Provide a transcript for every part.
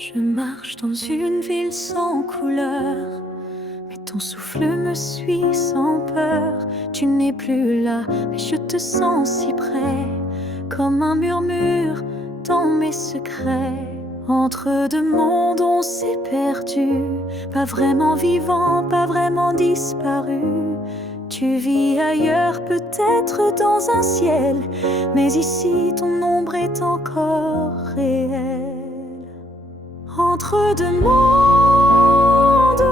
Je marche dans une ville sans couleur, mais ton souffle me suit sans peur. Tu n'es plus là, mais je te sens si près, comme un murmure dans mes secrets. Entre deux mondes on s'est perdu, pas vraiment vivant, pas vraiment disparu. Tu vis ailleurs, peut-être dans un ciel, mais ici ton ombre est encore réelle. Entre deux mondes,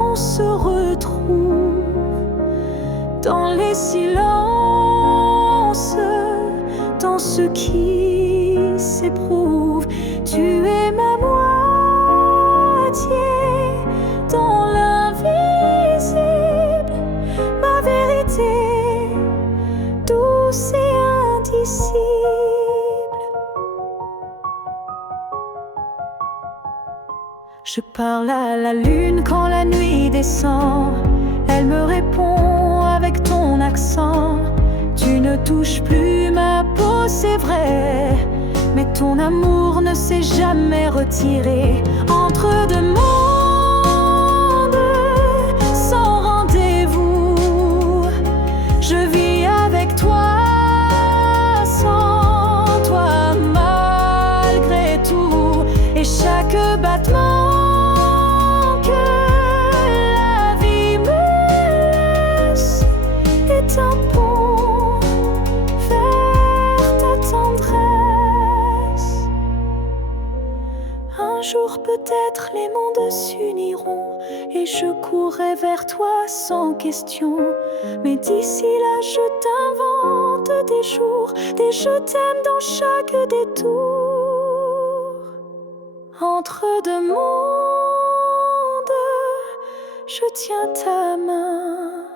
on se retrouve dans les silences, dans ce qui s'éprouve. Tu es ma moitié dans l'invisible, ma vérité douce et indicible. Je parle à la lune quand la nuit descend. Elle me répond avec ton accent. Tu ne touches plus ma peau, c'est vrai, mais ton amour ne s'est jamais retiré. Entre deux mondes, sans rendez-vous, je vis avec toi, sans toi, malgré tout. Et chaque battement un pont vers ta tendresse. Un jour peut-être les mondes s'uniront et je courrai vers toi sans question. Mais d'ici là je t'invente des jours, des je t'aime dans chaque détour. Entre deux mondes, je tiens ta main,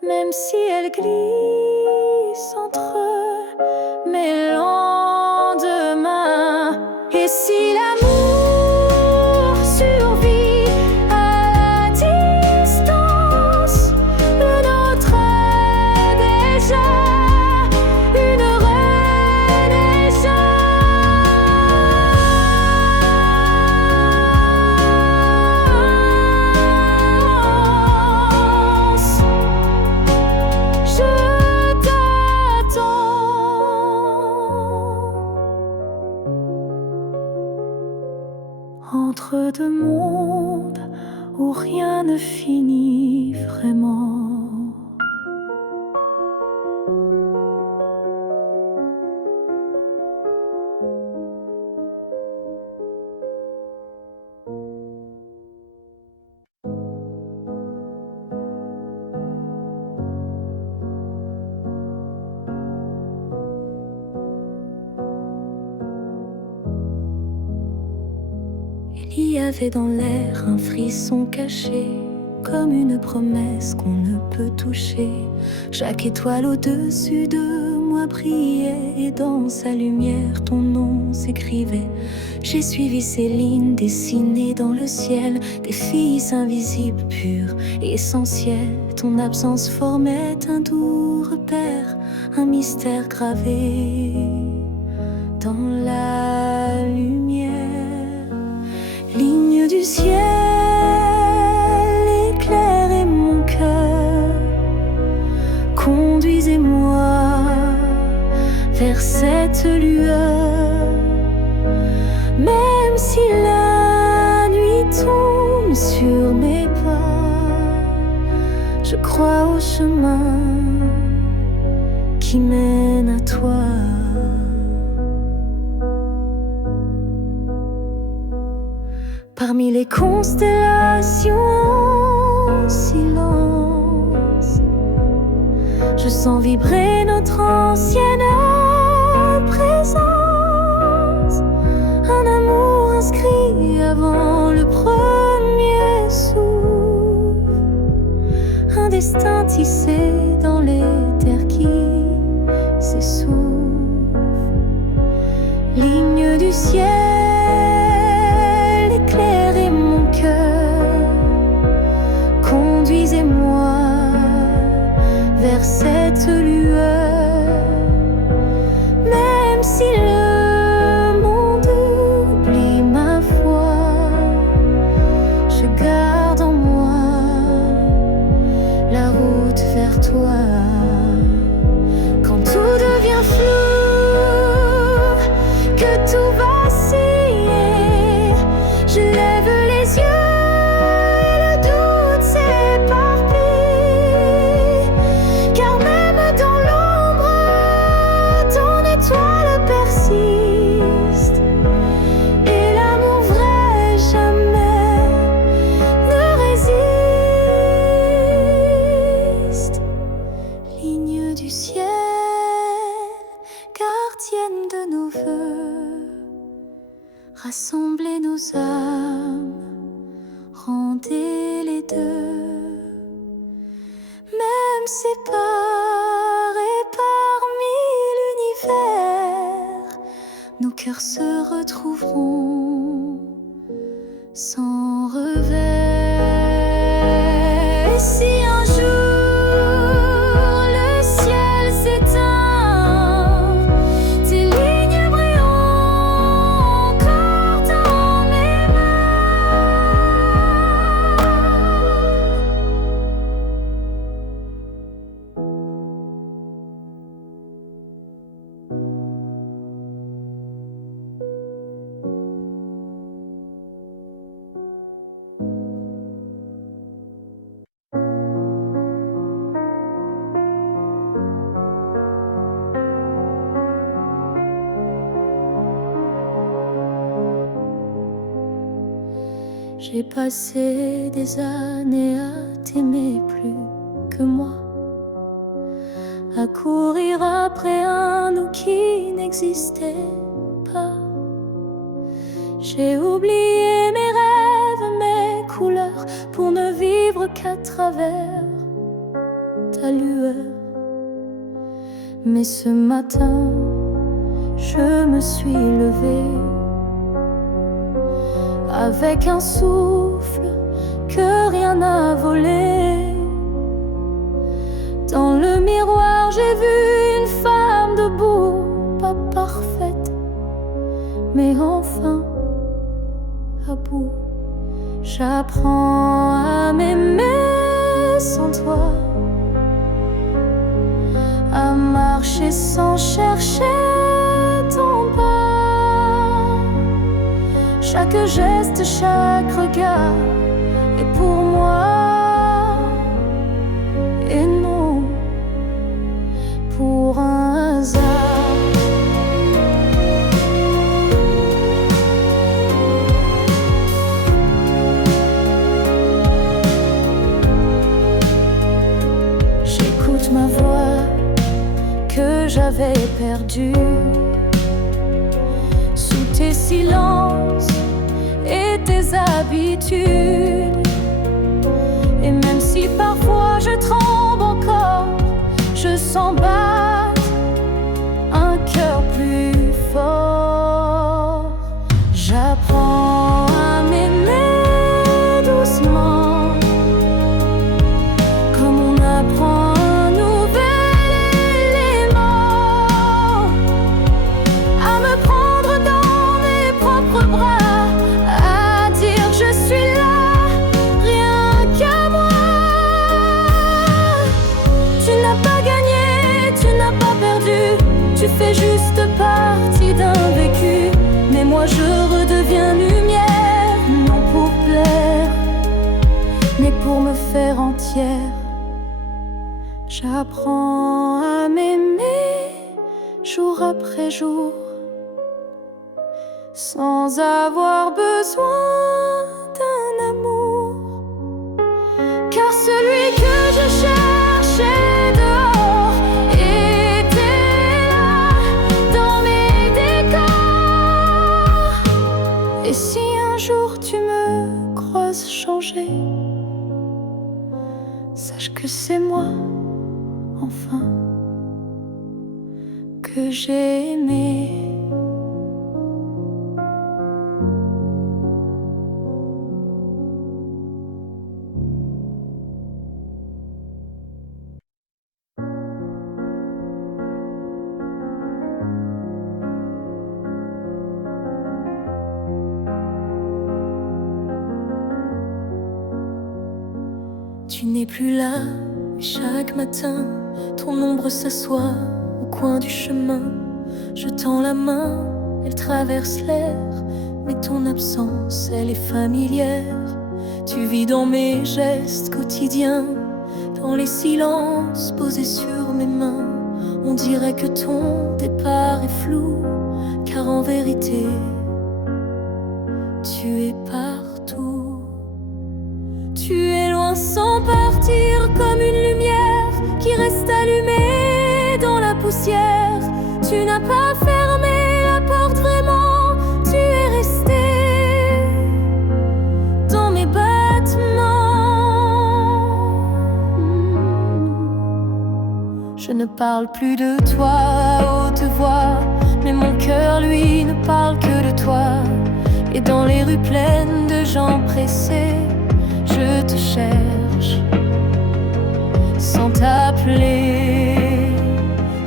même si elle glisse entre mes lendemains. Et si l'amour survit à la distance, le nôtre est déjà une renaissance. Entre deux mondes où rien ne finit vraiment. Il y avait dans l'air un frisson caché, comme une promesse qu'on ne peut toucher. Chaque étoile au-dessus de moi brillait, et dans sa lumière ton nom s'écrivait. J'ai suivi ces lignes dessinées dans le ciel, des filles invisibles, pures et essentielles. Ton absence formait un doux repère, un mystère gravé dans la lumière. Ligne du ciel, éclairez mon cœur, conduisez-moi vers cette lueur. Même si la nuit tombe sur mes pas, je crois au chemin qui mène à toi. Parmi les constellations en silence, je sens vibrer notre ancienne présence. Un amour inscrit avant le premier souffle, un destin tissé dans les terres qui s'essoufflent. Ligne du ciel, éclairez mon cœur, conduisez-moi vers cette lueur. Même si le monde oublie du ciel, gardienne de nos vœux, rassemblez nos âmes, rendez les deux. Même séparés parmi l'univers, nos cœurs se retrouveront sans revers. Et si un jour le ciel s'éteint, tes lignes brilleront encore dans mes mains. J'ai passé des années à t'aimer plus que moi, à courir après un nous qui n'existait pas. J'ai oublié mes rêves, mes couleurs, pour ne vivre qu'à travers ta lueur. Mais ce matin, je me suis levée avec un souffle que rien n'a volé. Dans le miroir, j'ai vu une femme debout, pas parfaite, mais enfin à bout. J'apprends à m'aimer sans toi, à marcher sans chercher ton pas. Chaque geste, chaque regard est pour moi, et non pour un hasard. J'écoute ma voix que j'avais perdue sous tes silences et tes habitudes. Et même si parfois je tremble encore, je sens battre un cœur plus fort. J'apprends à m'aimer doucement, comme on apprend un nouvel élément, à me prendre dans mes propres bras, à dire je suis là, rien qu'à moi. Tu n'as pas gagné, tu n'as pas perdu, tu fais juste partie d'un vécu. Mais moi je redeviens lumière, non pour plaire, mais pour me faire entière. J'apprends à m'aimer jour après jour, sans avoir besoin d'un amour. Car celui que je cherchais dehors était là, dans mes décors. Et si un jour tu me croises changer, sache que c'est moi, enfin, que j'ai aimé. Tu n'es plus là, mais chaque matin, ton ombre s'assoit au coin du chemin. Je tends la main, elle traverse l'air, mais ton absence, elle est familière. Tu vis dans mes gestes quotidiens, dans les silences posés sur mes mains. On dirait que ton départ est flou, car en vérité, tu es partout. Tu es loin sans partir, comme une lumière qui reste allumée. ne parle plus de toi à haute voix, mais mon cœur, lui, ne parle que de toi. Et dans les rues pleines de gens pressés, je te cherche sans t'appeler.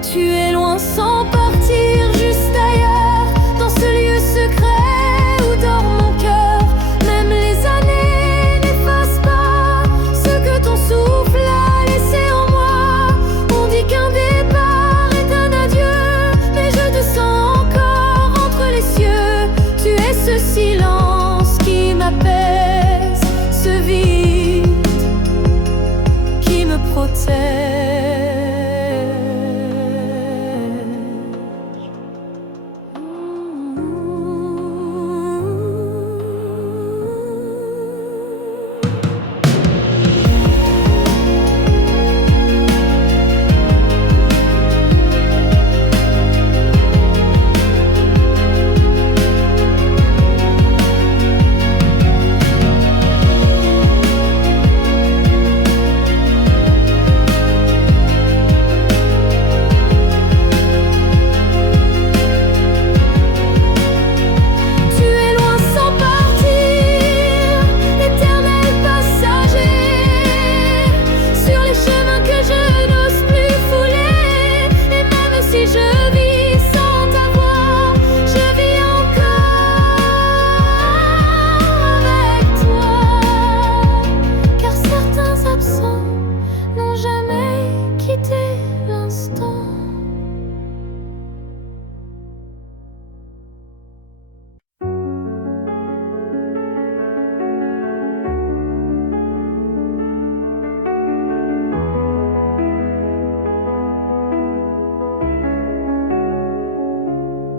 Tu es loin sans partir, juste ailleurs, dans ce lieu secret où dort mon cœur. Même les années n'effacent pas ce que ton souffle a laissé en moi. On dit qu'un départ est un adieu, mais je te sens encore entre les cieux. Tu es ce silence qui m'apaise, ce vide qui me protège.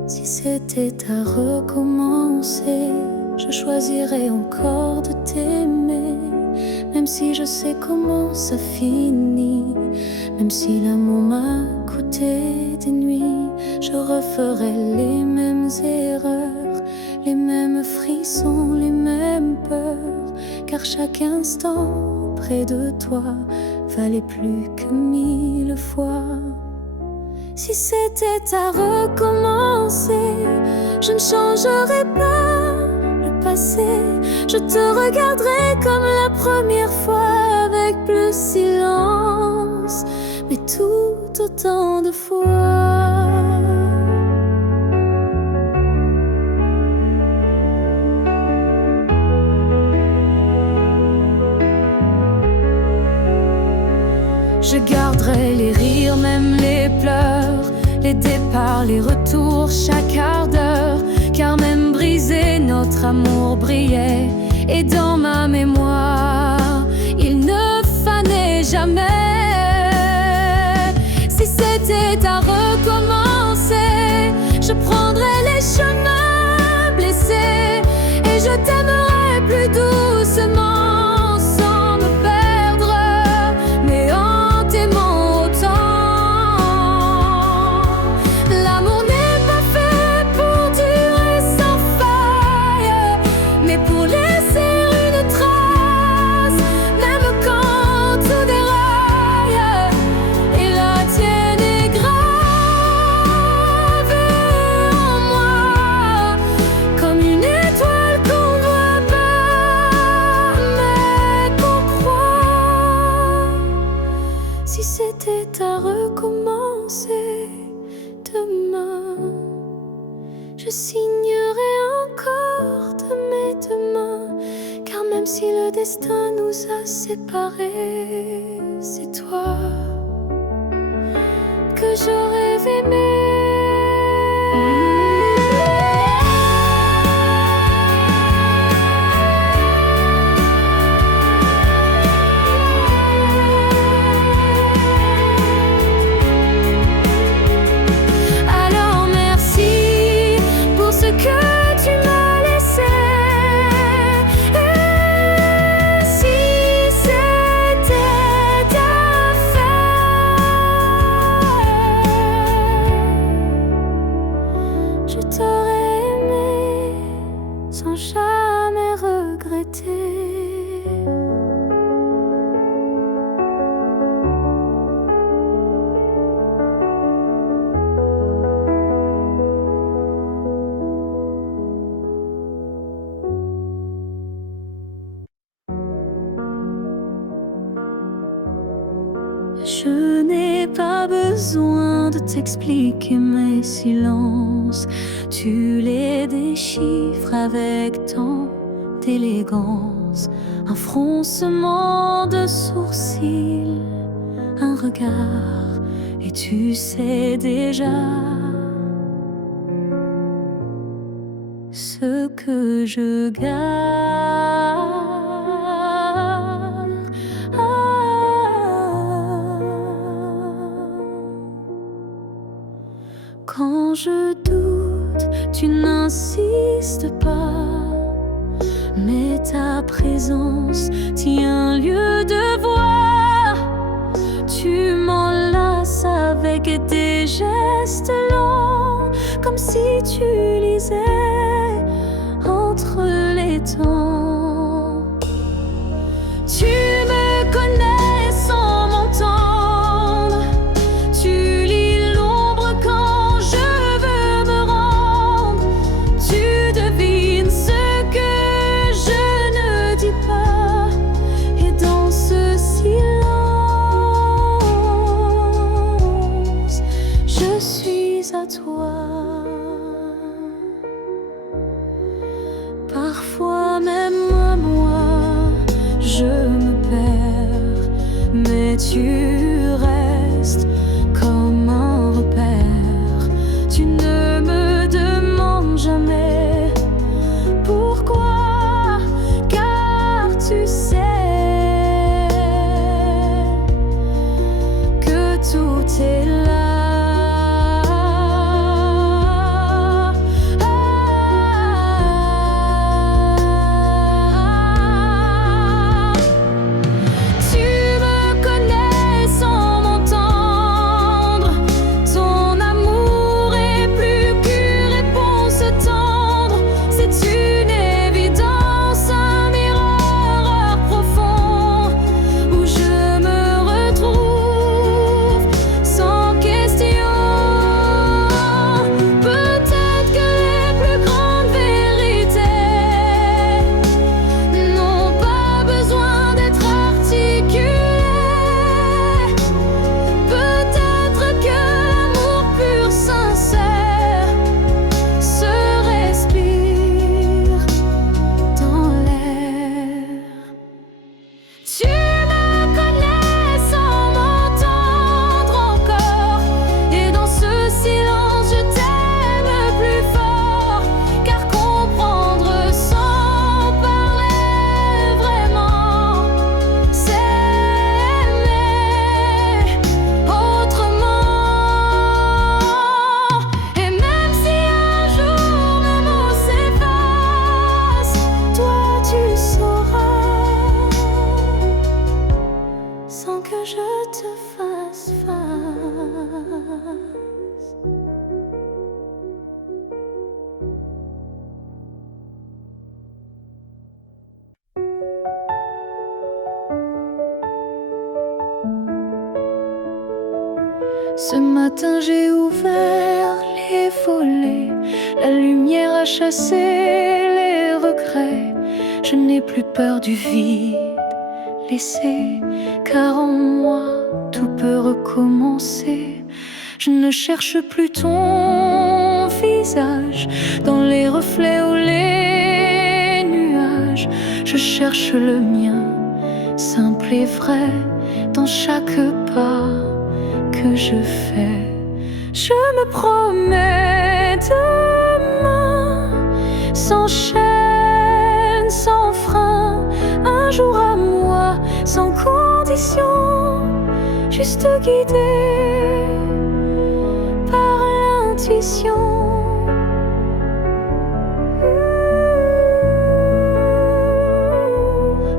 Si c'était à recommencer, je choisirais encore de t'aimer. Même si je sais comment ça finit, même si l'amour m'a coûté des nuits, je referais les mêmes erreurs, les mêmes frissons, les mêmes peurs. Car chaque instant près de toi valait plus que 1000 fois. Si c'était à recommencer, je ne changerais pas le passé. Je te regarderais comme la première fois, avec plus silence, mais tout autant de fois. Je garderai les rires, même les pleurs, les départs, les retours, chaque quart d'heure. Car même brisé, notre amour brillait. Et dans ma mémoire, il ne fanait jamais. Si c'était à recommencer, je prendrais les chemins blessés. Et je t'aimerais plus doucement. Si c'était à recommencer demain, je signerai encore de mes deux mains. Car même si le destin nous a séparés, c'est toi que je rêve aimer. besoin de t'expliquer mes silences. Tu les déchiffres avec tant d'élégance. Un froncement de sourcils, un regard, et tu sais déjà ce que je garde. Quand je doute, tu n'insistes pas, mais ta présence tient lieu de voix. Tu m'enlaces avec des gestes lents, comme si tu lisais entre les temps. Tu me connais sans m'entendre. Tu lis l'ombre quand je veux me rendre. Tu devines ce que je ne dis pas. Et dans ce silence, je suis à toi. Parfois même moi, je me perds, mais tu restes comme un repère. Tu ne me demandes jamais pourquoi, car tu sais que tout est là. Ce matin j'ai ouvert les volets, la lumière a chassé les regrets. Je n'ai plus peur du vide laissé, car en moi tout peut recommencer. Je ne cherche plus ton visage dans les reflets ou les nuages. Je cherche le mien, simple et vrai, dans chaque pas que je fais. Je me promets demain, sans chaîne, sans frein, un jour à moi, sans condition, juste guidé par l'intuition.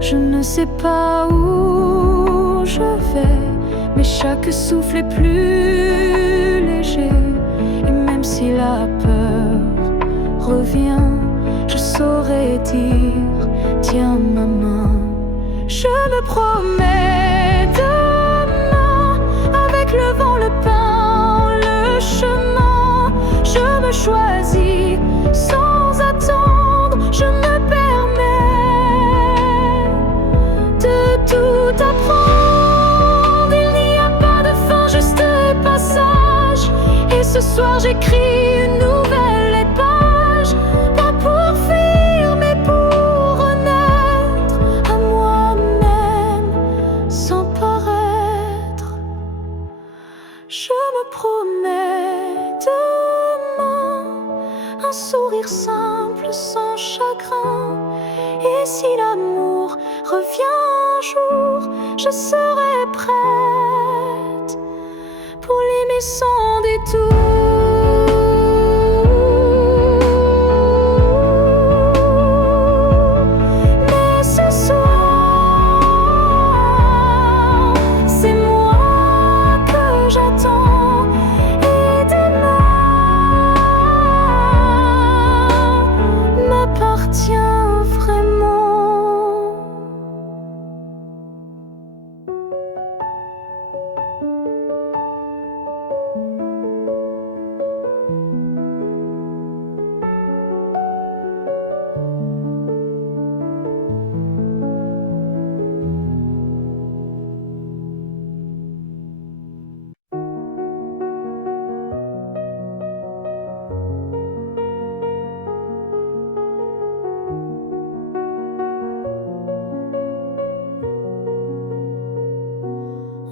Je ne sais pas où je vais, mais chaque souffle est plus léger. Et même si la peur revient, je saurais dire, tiens ma main. Je me promets demain, avec le vent, le pain, le chemin. Je me choisis sans attendre, je me permets de tout apprendre. Juste passage. ce soir j'écris une nouvelle page, pas pour fuir mais pour renaître à moi-même sans paraître. Je me promets demain un sourire simple sans chagrin. Et si l'amour revient un jour, je serai prête pour l'aimer sans détour. Mais ce soir, c'est moi que j'attends. Et demain m'appartient vraiment.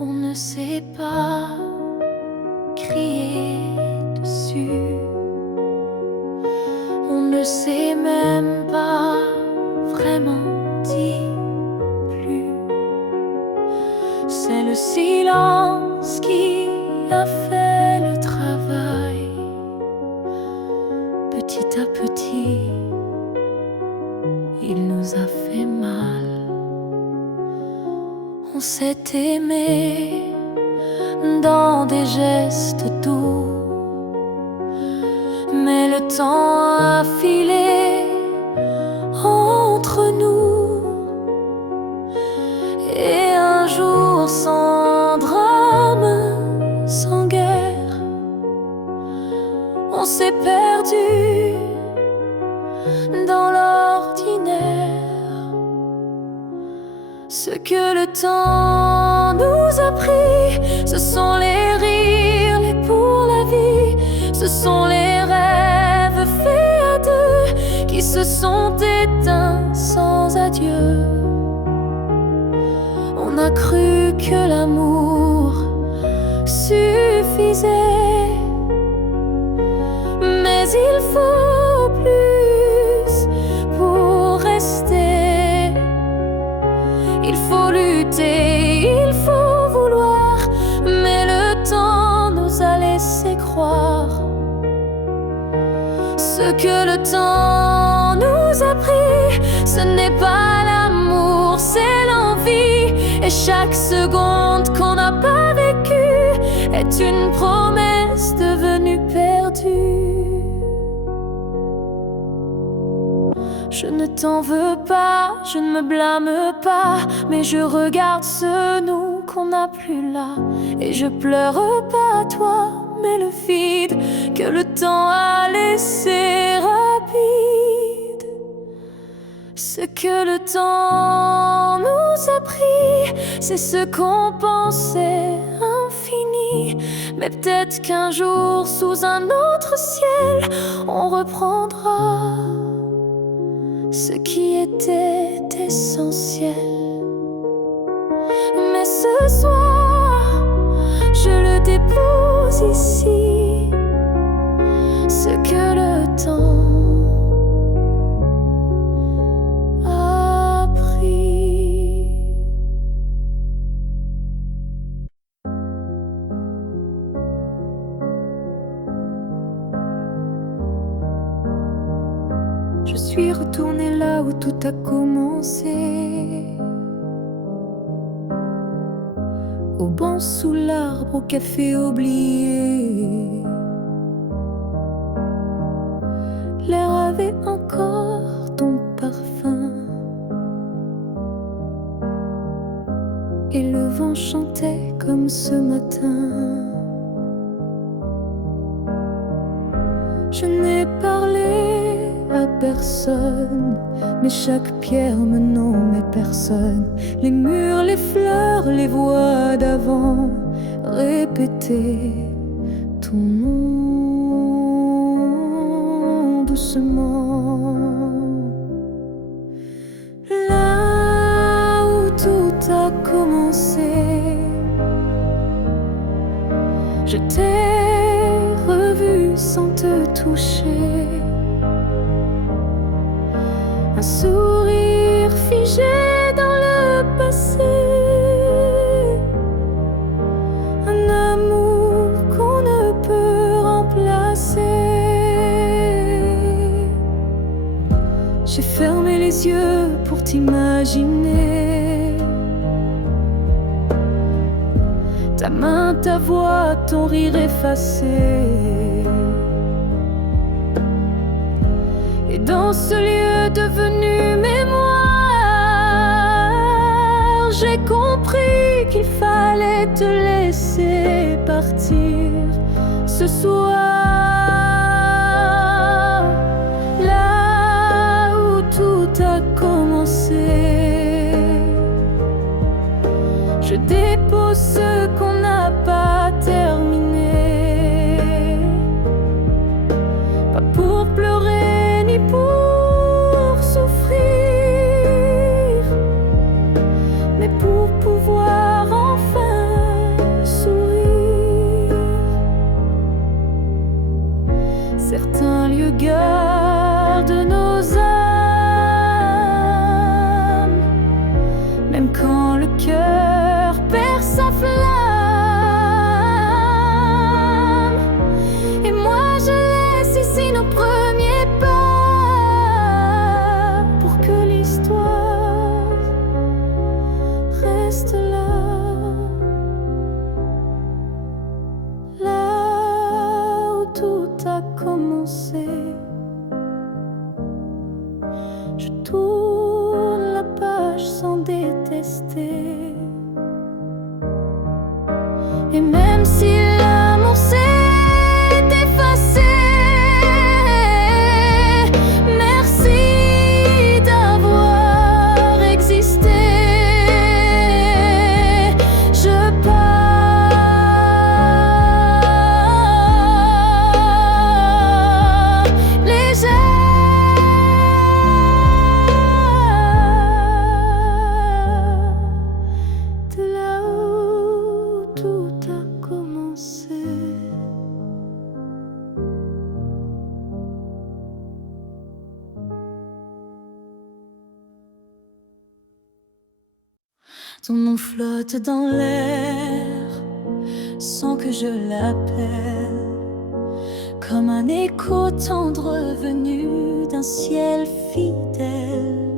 On ne sait pas crier dessus, on ne sait même pas vraiment dire plus. C'est le silence qui a fait le travail. Petit à petit, il nous a fait mal. On s'est aimé dans des gestes doux, mais le temps a filé entre nous. Et un jour sans drame, sans guerre, on s'est perdu dans l'ordinaire. Ce que le temps nous a pris, ce sont les rires, les pour la vie. Ce sont les rêves faits à deux qui se sont éteints sans adieu. On a cru que l'amour suffisait, mais il faut plus pour rester. Il faut lutter, il faut vouloir, mais le temps nous a laissé croire. Ce que le temps nous a pris, ce n'est pas l'amour, c'est l'envie. Et chaque seconde qu'on n'a pas vécue est une promesse devenue perdue. Je ne t'en veux pas, je ne me blâme pas, mais je regarde ce nous qu'on n'a plus là. Et je pleure pas toi, mais le vide que le temps a laissé rapide. Ce que le temps nous a pris, c'est ce qu'on pensait infini. Mais peut-être qu'un jour, sous un autre ciel, on reprendra ce qui était essentiel. Mais ce soir, je le dépose ici, ce que le temps a pris. Je suis retournée là où tout a commencé, au banc sous l'arbre, au café oublié. L'air avait encore ton parfum, et le vent chantait comme ce matin. Je n'ai parlé à personne, mais chaque pierre me nommait personne. Les murs, les fleurs, les voix d'avant répétaient ton nom. doucement. Là où tout a commencé, je t'ai revu sans te toucher. Un sourire figé dans le passé, un amour qu'on ne peut remplacer. J'ai fermé les yeux pour t'imaginer. Ta main, ta voix, ton rire effacé. Et dans ce lieu devenu mémoire, j'ai compris qu'il fallait te laisser partir ce soir. Là où tout a commencé, je dépose ce qu'on n'a pas terminé. Pas pour pleurer ni pour souffrir, mais pour pouvoir enfin sourire. Certains lieux gardent nos âmes, même quand le cœur perd sa flamme. Et moi je laisse ici nos premiers pas, pour que l'histoire reste là. Là où tout a commencé, je tourne la page sans détester. Et même si l'amour s'est effacé, merci d'avoir existé. Je pars légère, de là où tout a commencé. Ton nom flotte dans l'air sans que je l'appelle, comme un écho tendre venu d'un ciel fidèle.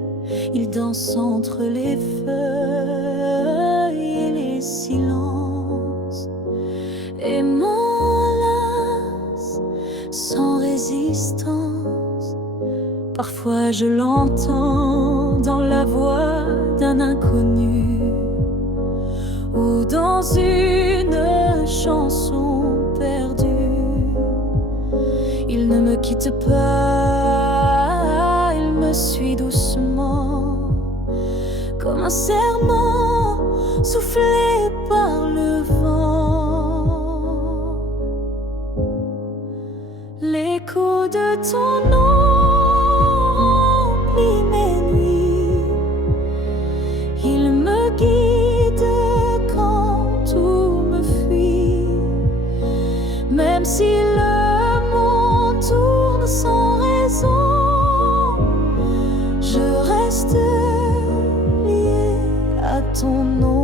Il danse entre les feuilles et les silences et m'enlace sans résistance. Parfois je l'entends dans la voix d'un inconnu ou dans une chanson perdue. Il ne me quitte pas, il me suit doucement, comme un serment soufflé par le vent. L'écho de ton nom remplit mes nuits, il me guide quand tout me fuit. Même si le monde tourne sans raison, je reste lié à ton nom.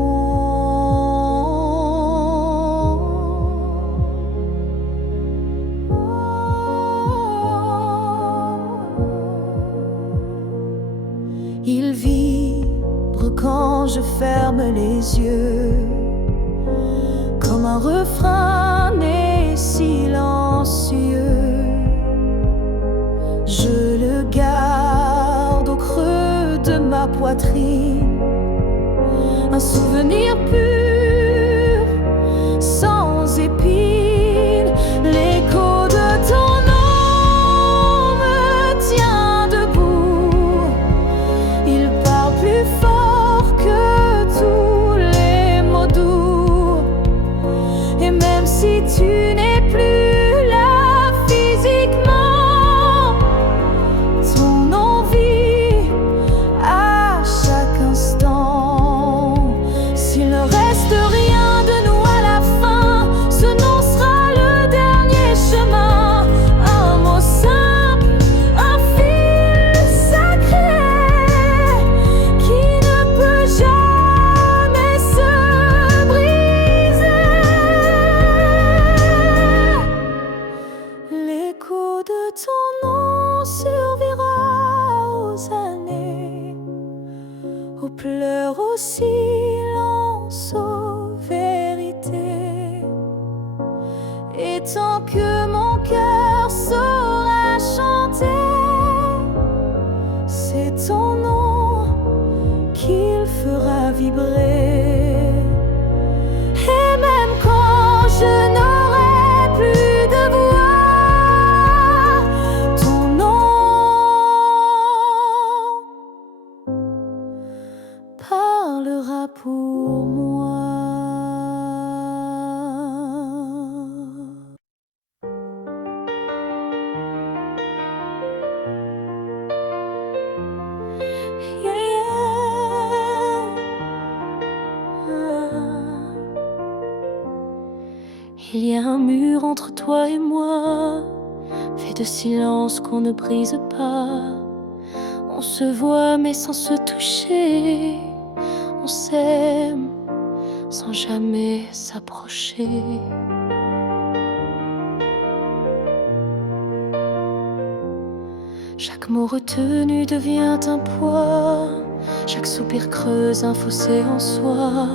Il vibre quand je ferme les yeux, comme un refrain né silencieux. Je le garde au creux de ma poitrine, un souvenir pur, sans épines. L'écho de ton nom me tient debout, il parle plus fort que tous les mots doux. Et même si silence aux vérités. Et tant que mon cœur saura chanter, c'est ton nom qu'il fera vibrer. Et même quand je n'aurai plus de voix, ton nom parlera pour moi. Il y a un mur entre toi et moi, fait de silence qu'on ne brise pas. On se voit mais sans se toucher, on s'aime sans jamais s'approcher. Chaque mot retenu devient un poids, chaque soupir creuse un fossé en soi.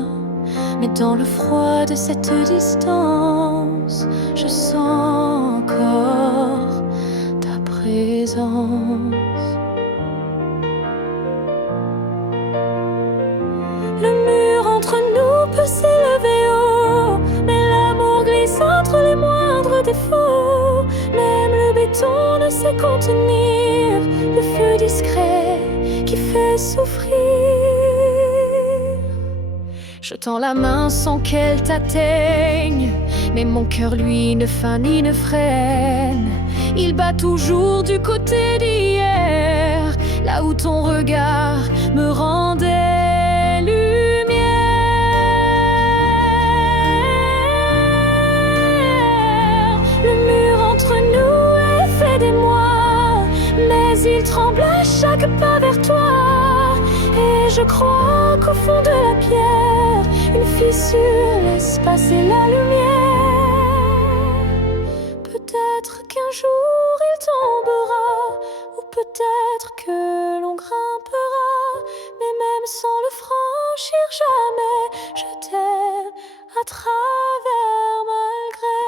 Mais dans le froid de cette distance, je sens encore ta présence. Le mur entre nous peut s'élever haut, mais l'amour glisse entre les moindres défauts. Même le béton ne sait contenir le feu discret qui fait souffrir. Je tends la main sans qu'elle t'atteigne, mais mon cœur lui ne feint ni ne freine. Il bat toujours du côté d'hier, là où ton regard me rendait lumière. Le mur entre nous est fait d'émoi, mais il tremble à chaque pas vers toi. Et je crois qu'au fond de la pierre, une fissure laisse passer la lumière. Peut-être qu'un jour il tombera, ou peut-être que l'on grimpera, mais même sans le franchir jamais, je t'aime à travers malgré.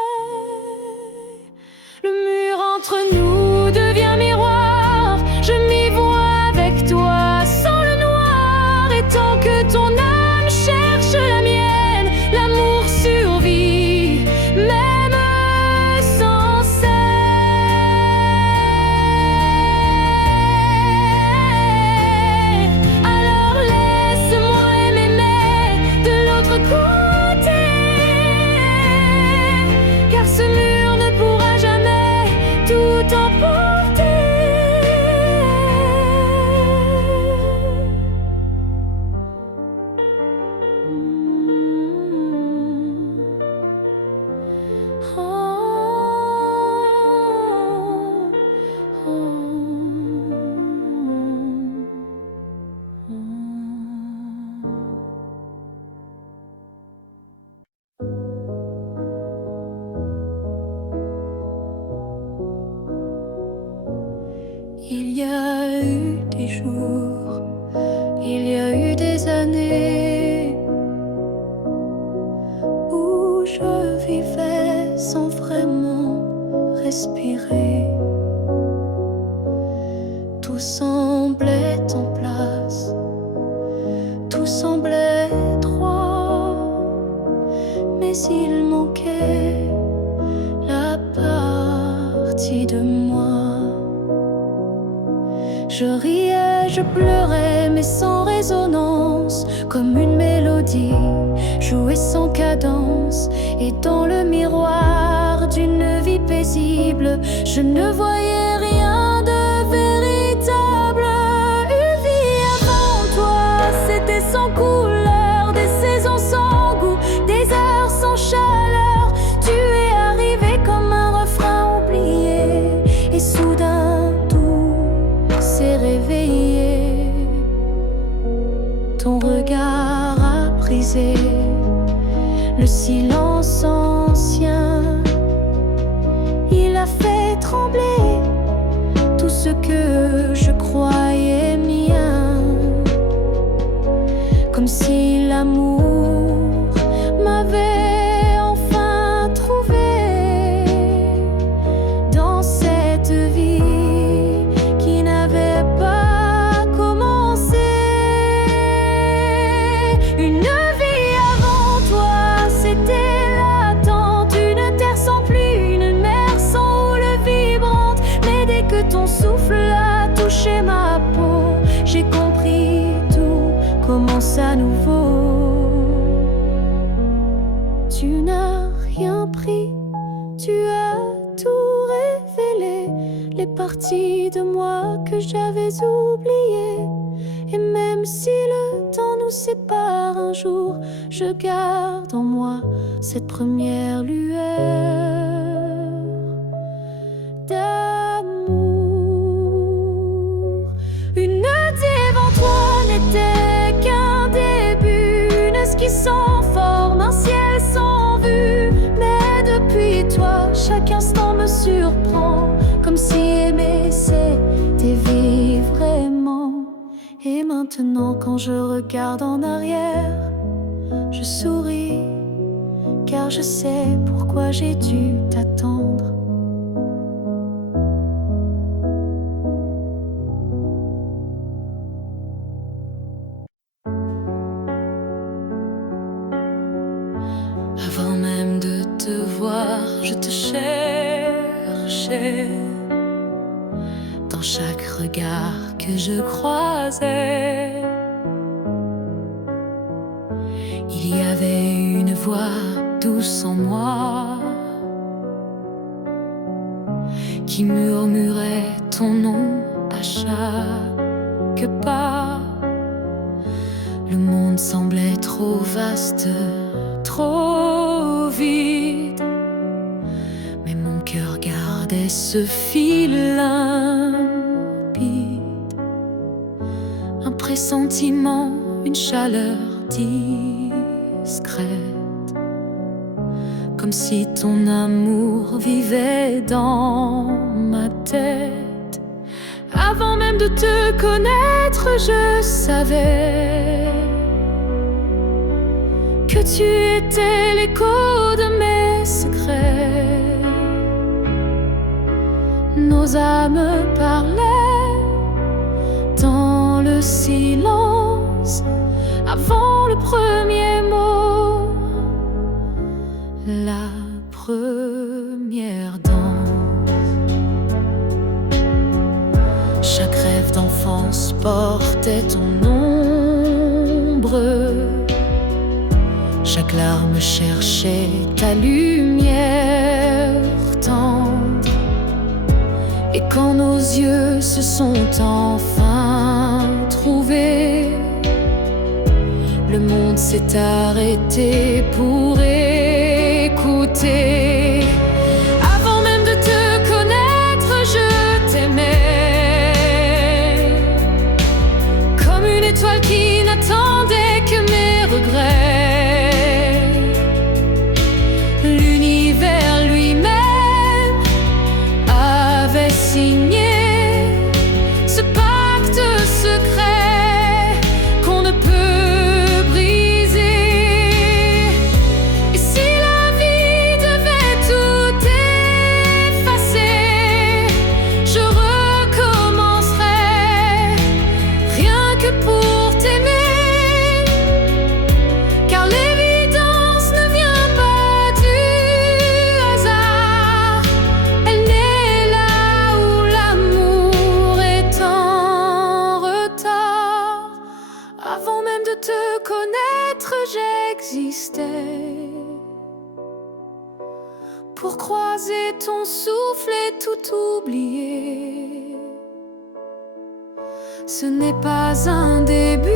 Le mur entre nous devient miroir, je m'y vois avec toi sans le noir. Et tant que ton âme cherche la mienne, l'amour survit, même sans cesse. Alors laisse-moi m'aimer de l'autre côté, car ce mur ne pourra jamais tout emporter. Il y a eu des jours, il y a eu des années où je vivais sans vraiment respirer. Tout semblait en place, tout semblait droit, mais il manquait la partie de moi. Je riais, je pleurais, mais sans résonance, comme une mélodie jouée sans cadence. Et dans le miroir d'une vie paisible, je ne voyais rien de véritable. Une vie avant toi, c'était sans couleur, des saisons sans goût, des heures sans chaleur. Tu es arrivé comme un refrain oublié, et soudain s'est réveillé. Ton regard a brisé le silence ancien. Il a fait trembler tout ce que je croyais mien. Comme comme si l'amour m'avait enfin trouvé dans cette vie qui n'avait pas commencé. Une vie avant toi, c'était l'attente, une terre sans pluie, une mer sans houle vibrante. Mais dès que ton souffle a touché ma peau, j'ai compris, tout commence à nouveau. Tu n'as rien pris, tu as tout révélé, les parties de moi que j'avais oubliées. Et même si le temps nous sépare un jour, je garde en moi cette première lueur d'amour. Une devant toi n'était qu'un début, une esquisse sans forme, un ciel sans vue. Mais depuis toi, chaque instant me surprend, comme si aimer c'était vivre vraiment. Et maintenant quand je regarde en arrière, je souris, car je sais pourquoi j'ai dû t'attendre. Avant même de te voir, je te cherchais dans chaque regard que je croisais. Il y avait une voix douce en moi qui murmurait ton nom à chaque pas. Le monde semblait trop vaste, trop vide, mais mon cœur gardait ce fil limpide. Un pressentiment, une chaleur discrète, comme si ton amour vivait dans ma tête. Avant même de te connaître, je savais que tu étais l'écho de mes secrets. Nos âmes parlaient dans le silence avant le premier mot, la première danse. Chaque rêve d'enfance portait ton ombre, chaque larme cherchait ta lumière tendre. Et quand nos yeux se sont enfin trouvés, le monde s'est arrêté pour écouter. Avant même de te connaître, je t'aimais comme une étoile qui n'attendait que mes regrets. L'univers lui-même avait signé ce pacte secret qu'on ne peut briser. Et si la vie devait tout effacer, je recommencerais rien que pour t'aimer, car l'évidence ne vient pas du hasard. Elle naît là où l'amour est en retard. Avant même de te connaître, j'existais pour croiser ton souffle et tout oublier. Ce n'est pas un début,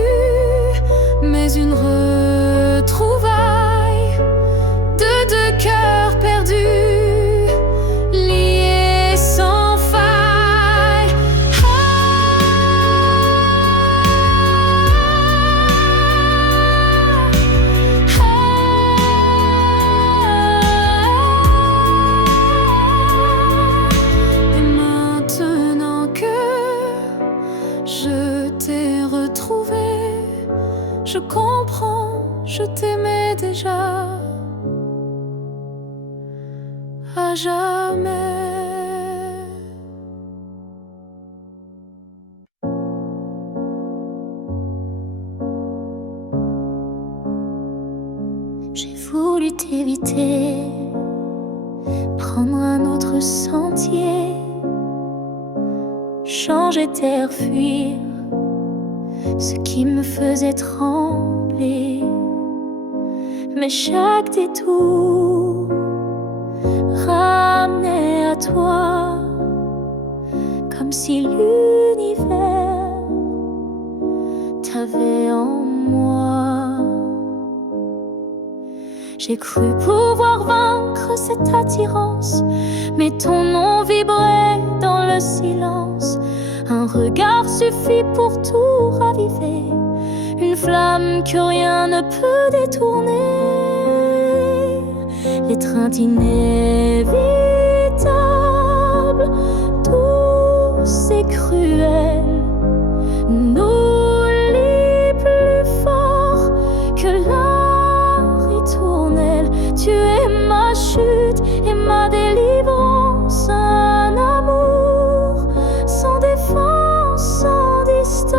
mais une retrouvaille de deux cœurs perdus, liés sans faille. Et maintenant que je t'ai retrouvé, je comprends jamais. J'ai voulu t'éviter, prendre un autre sentier, changer d'air, fuir ce qui me faisait trembler. Mais chaque détour ramenait à toi, comme si l'univers t'avait en moi. J'ai cru pouvoir vaincre cette attirance, mais ton nom vibrait dans le silence. Un regard suffit pour tout raviver, une flamme que rien ne peut détourner. L'étreinte inévitable, douce et cruelle, nous lie plus fort que la ritournelle. Tu es ma chute et ma délivrance, un amour sans défense, sans distance.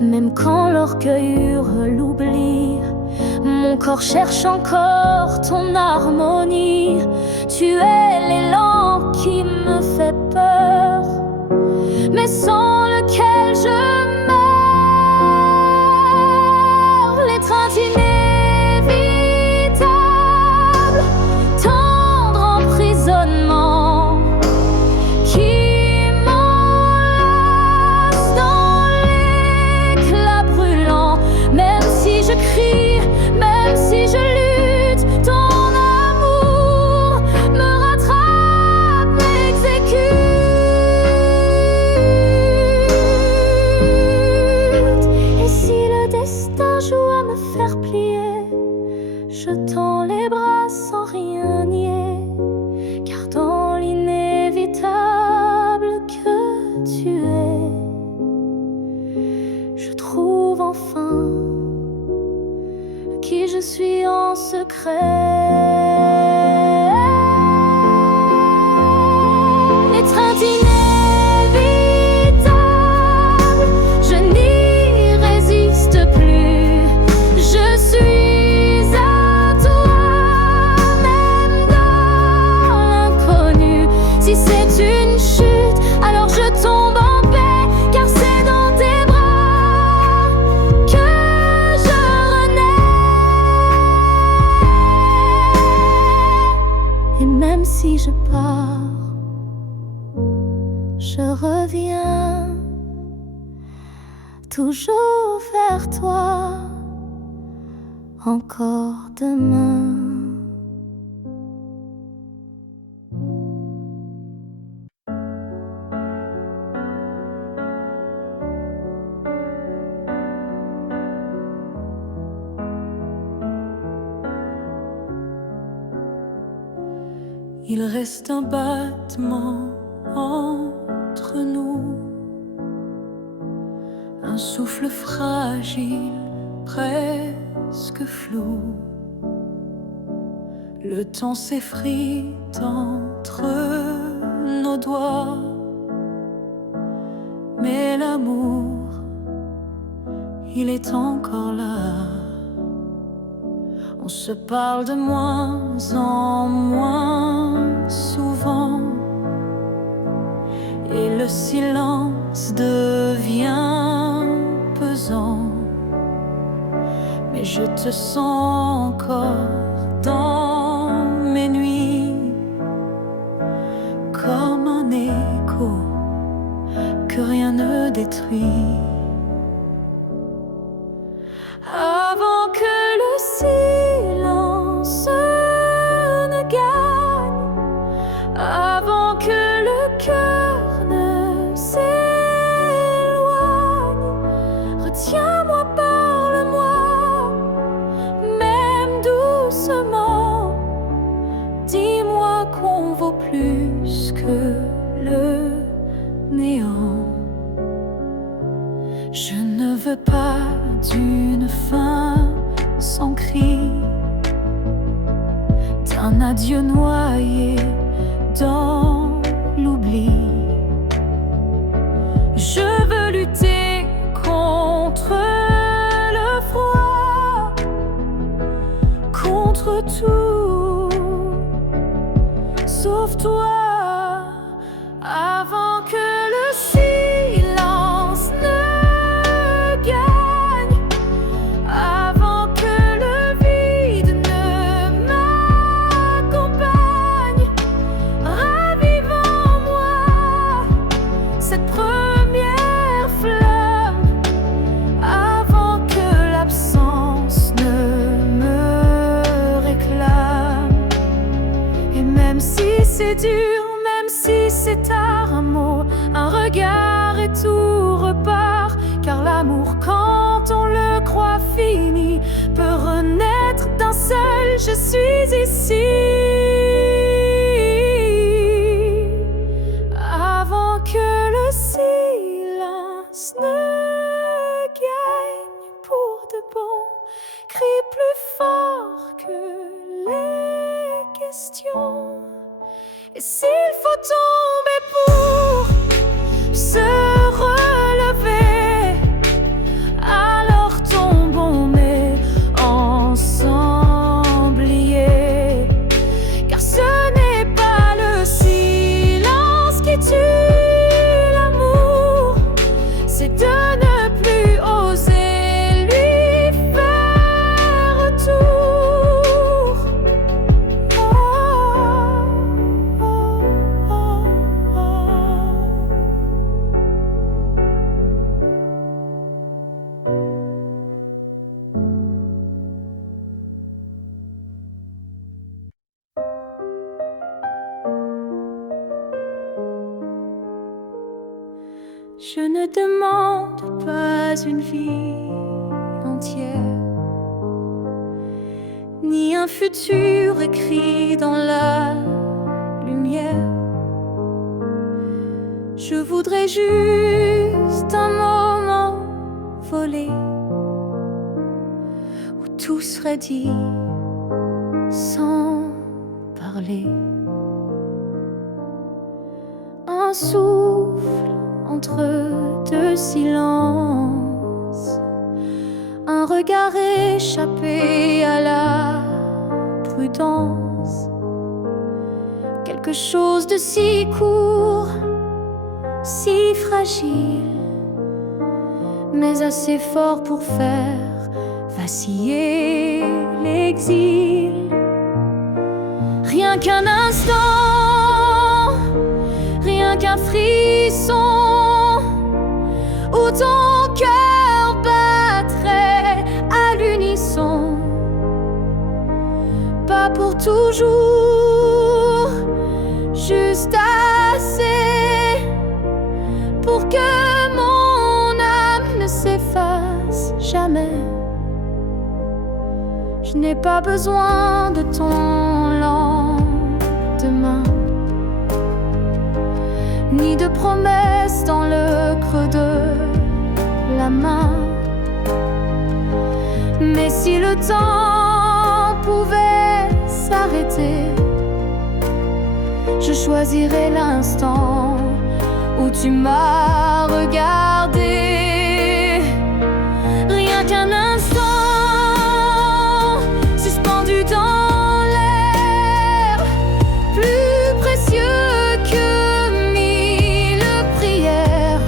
Même quand l'orgueil hurle l'oubli, mon corps cherche encore ton harmonie. Tu es l'élan qui me fait peur, mais sans lequel je meurs. L'étreinte inévitable, tendre emprisonnement qui m'enlace dans l'éclat brûlant. Même si je crie, même si je lutte, ton amour me rattrape, m'exécute. Et si le destin joue à me faire plier, je tends les bras sans rien nier, car dans l'inévitable que tu es, je trouve enfin qui je suis en secret. L'étreinte inévitable, je n'y résiste plus. Je suis à toi, même dans l'inconnu. Si c'est une chute, alors je tombe en paix, car c'est dans tes bras que je renais. Et même si je pars, je reviens toujours vers toi, encore demain. Il reste un battement entre nous, un souffle fragile, presque flou. Le temps s'effrite entre nos doigts, mais l'amour, il est encore là. On se parle de moins en moins souvent, et le silence devient pesant. Mais je te sens encore dans mes nuits, comme un écho que rien ne détruit. Avant que le silence ne gagne, avant que le cœur ne s'éloigne, retiens-moi, parle-moi, même doucement. Dis-moi qu'on vaut plus que le néant. adieu noyé dans l'oubli. Je veux lutter contre le froid, contre tout, sauf toi, avant que le silence ne gagne, avant que le vide ne m'accompagne. Ravive en moi cette première flamme, avant que l'absence ne me réclame. Et même si c'est dur, même si c'est tard, un mot, un regard et tout repart. Car l'amour, quand on le croit fini, peut renaître d'un seul je suis ici. Avant que le silence ne gagne pour de bon, crie plus fort que les questions. Et s'il faut tomber pour se relever, alors tombons mais ensemble liés. Car ce n'est pas le silence qui tue l'amour, c'est de ne plus oser lui faire retour. Je ne demande pas une vie entière, ni un futur écrit dans la lumière. Je voudrais juste un moment volé, où tout serait dit sans parler. Un souffle entre deux silences, un regard échappé à la prudence. Quelque chose de si court, si fragile, mais assez fort pour faire vaciller l'exil. Rien qu'un instant, rien qu'un frisson, où ton cœur battrait à l'unisson. Pas pour toujours, juste assez pour que mon âme ne s'efface jamais. Je n'ai pas besoin de ton lendemain, ni de promesses dans le creux de la main. Mais si le temps pouvait s'arrêter, je choisirais l'instant où tu m'as regardé. Rien qu'un instant, suspendu dans l'air, plus précieux que mille prières.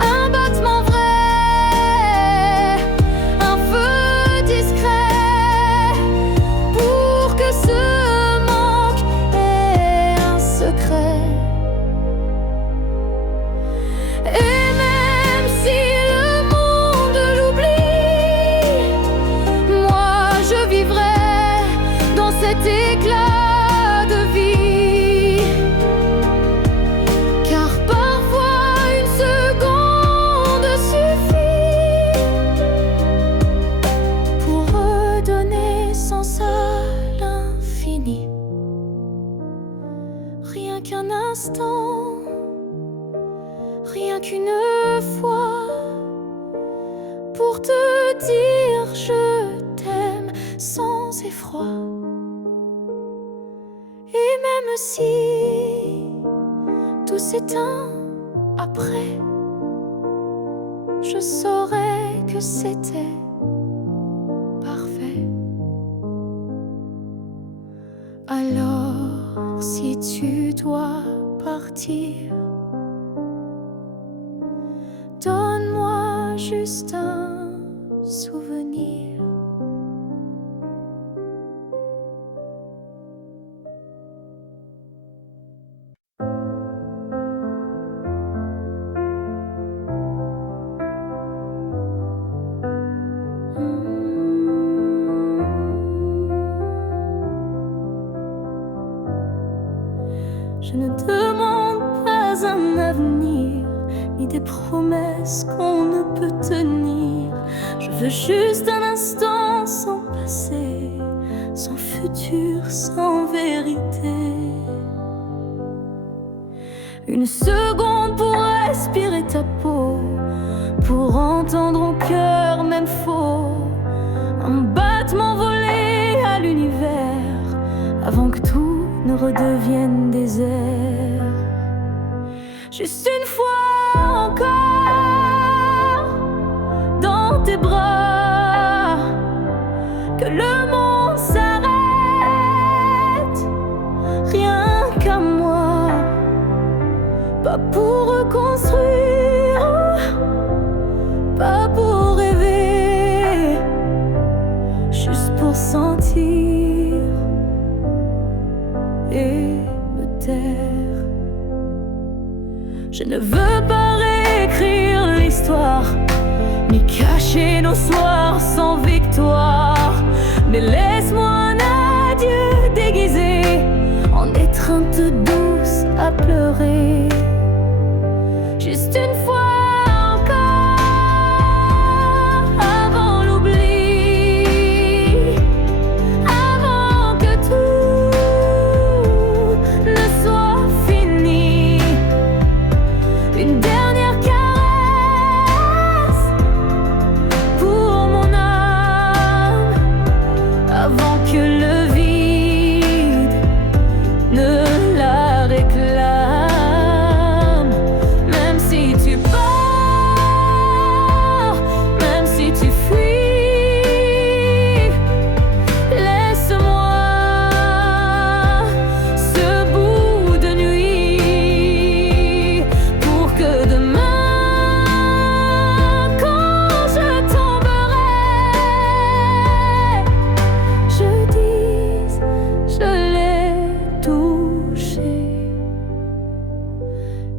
Un battement vrai, un feu discret, pour que ce manque ait un secret. Et même si le monde l'oublie, moi je vivrai dans cet éclat de vie. Car parfois une seconde suffit pour redonner sens à l'infini. Rien qu'un instant, rien qu'une fois, pour te dire je t'aime sans effroi. même si tout s'éteint après, je saurais que c'était parfait. Alors, si tu dois partir, donne-moi juste un souvenir. Je ne demande pas un avenir, ni des promesses qu'on ne peut tenir. Je veux juste un instant sans passé, sans futur, sans vérité. Une seconde pour respirer ta peau, pour entendre au cœur même faux, un battement volé à l'univers, avant que tout ne redevienne désert. Juste une fois encore dans tes bras, que le monde s'arrête, rien qu'à moi, pas pour reconstruire, pas pour rêver, juste pour sentir et me taire. Je ne veux pas réécrire l'histoire, ni cacher nos soirs sans victoire, mais laisse-moi un adieu déguisé en étreinte douce à pleurer. Juste une fois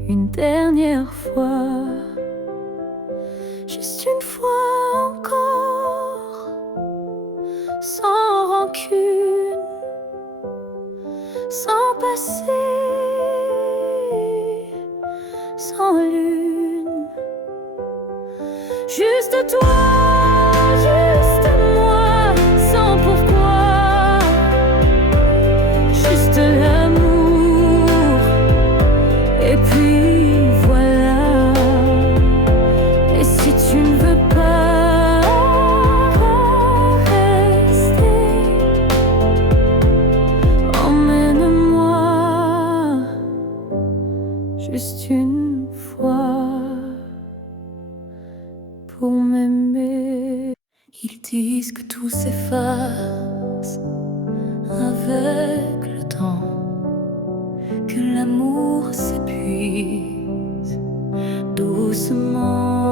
une dernière fois, juste une fois encore, sans rancune, sans passé, sans lune, juste toi, juste moi, sans pourquoi, juste l'amour, et puis juste une fois pour m'aimer. Ils disent que tout s'efface avec le temps, que l'amour s'épuise doucement,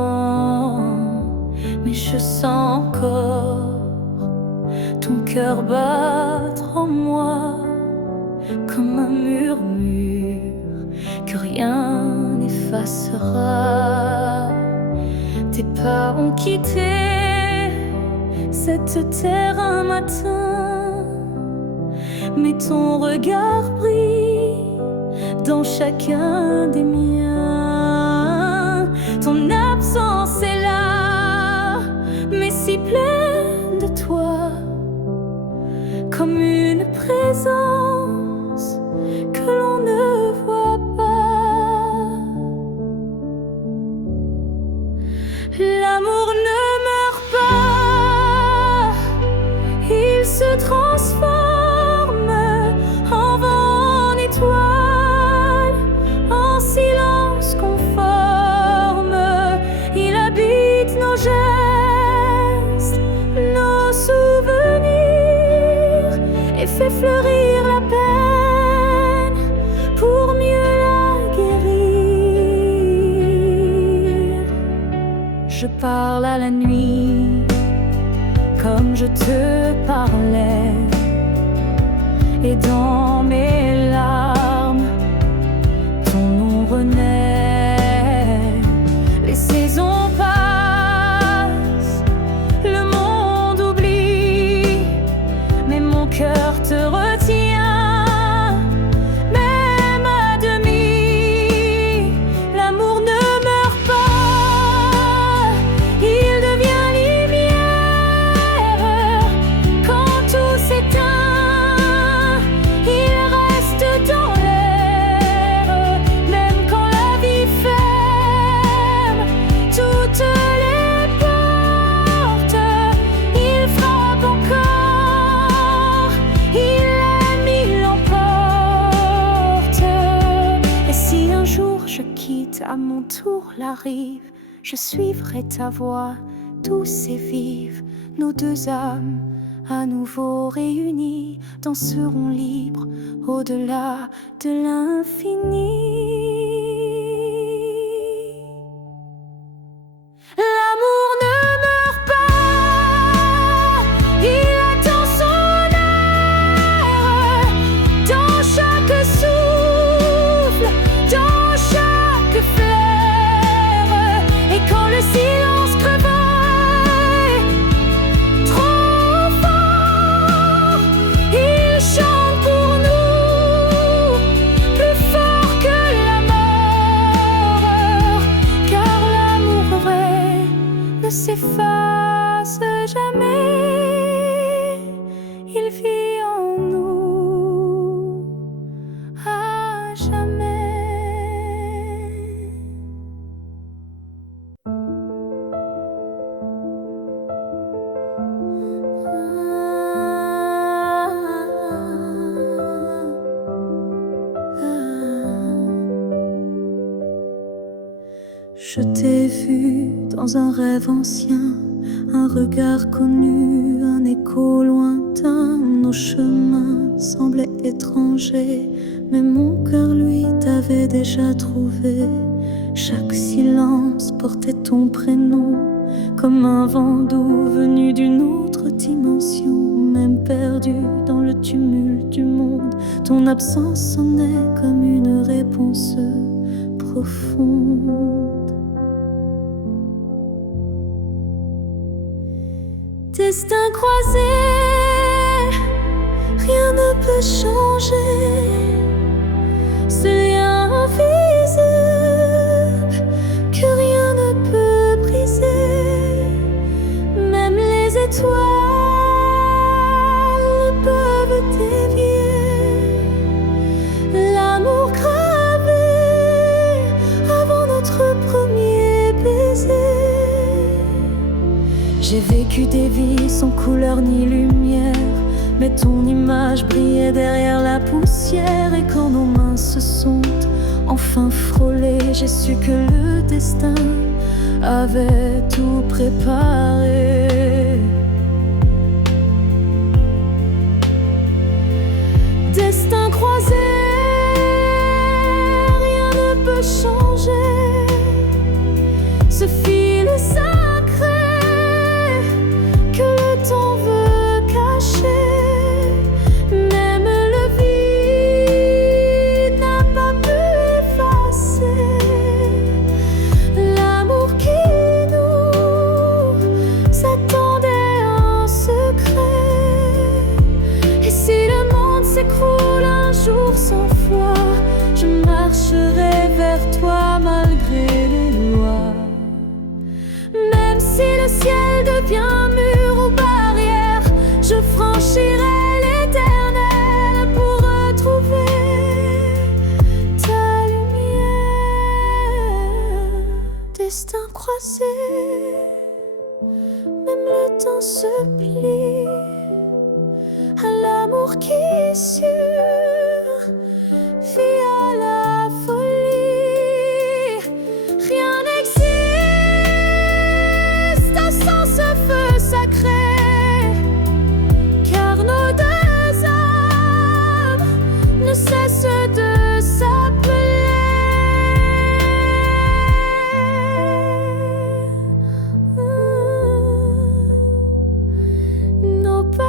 mais je sens encore ton cœur battre en moi comme un murmure que rien n'effacera. Tes pas ont quitté cette terre un matin, mais ton regard brille dans chacun des miens. Ton absence est là, mais si pleine de toi, comme une présence que l'on ne voit pas. L'amour ne meurt pas, il se transforme en vent, en étoile. fleurir la peine pour mieux la guérir. Je parle à la nuit comme je te parlais, et dans mes larmes, ton nom renaît. Les saisons passent, le monde oublie, mais mon cœur te retient, même à demi. L'amour ne meurt pas, il devient lumière. Quand tout s'éteint, il reste dans l'air. Même quand la vie ferme toutes les portes, il frappe encore, il aime, il l'emporte. Et si un jour je quitte à mon tour la rive, je suivrai ta voix douce et vive. Nos deux âmes à nouveau réunies danseront libres au-delà de l'infini. L'amour ne meurt pas, il attend son heure. Dans chaque souffle, dans chaque fleur. Et quand le silence travaille trop fort, il chante pour nous, plus fort que la mort. Car l'amour vrai ne s'efface jamais, il vit en nous à jamais. Je t'ai vu dans un rêve ancien, un regard connu, un écho lointain. Nos chemins semblaient étrangers, mais mon cœur, lui, t'avait déjà trouvé. Chaque silence portait ton prénom, comme un vent doux venu d'une autre dimension. Même perdu dans le tumulte du monde, ton absence sonnait comme une réponse profonde. Destin croisé, rien ne peut changer. Ce lien invisible que rien ne peut briser. Même les étoiles peuvent dévier. L'amour gravé avant notre premier baiser. J'ai vécu des vies sans couleur ni lumière, mais ton image brillait derrière la poussière. Et quand nos mains se sont enfin frôlées, j'ai su que le destin avait tout préparé. Destin croisé, rien ne peut changer. Ce fil sacré que le temps veut cacher. Même le vide n'a pas pu effacer l'amour qui nous attendait en secret. Et si le monde s'écroule un jour sans foi, je marcherai vers toi malgré les lois. Même si le ciel devient mur ou barrière, je franchirai l'éternel pour retrouver ta lumière. Destin croisé, même le temps se plie à l'amour qui survit à la folie. Rien n'existe sans ce feu sacré, car nos deux âmes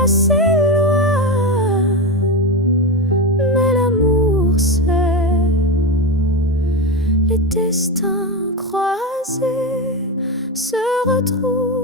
s'éloigne, mais l'amour c'est les destins croisés se retrouvent.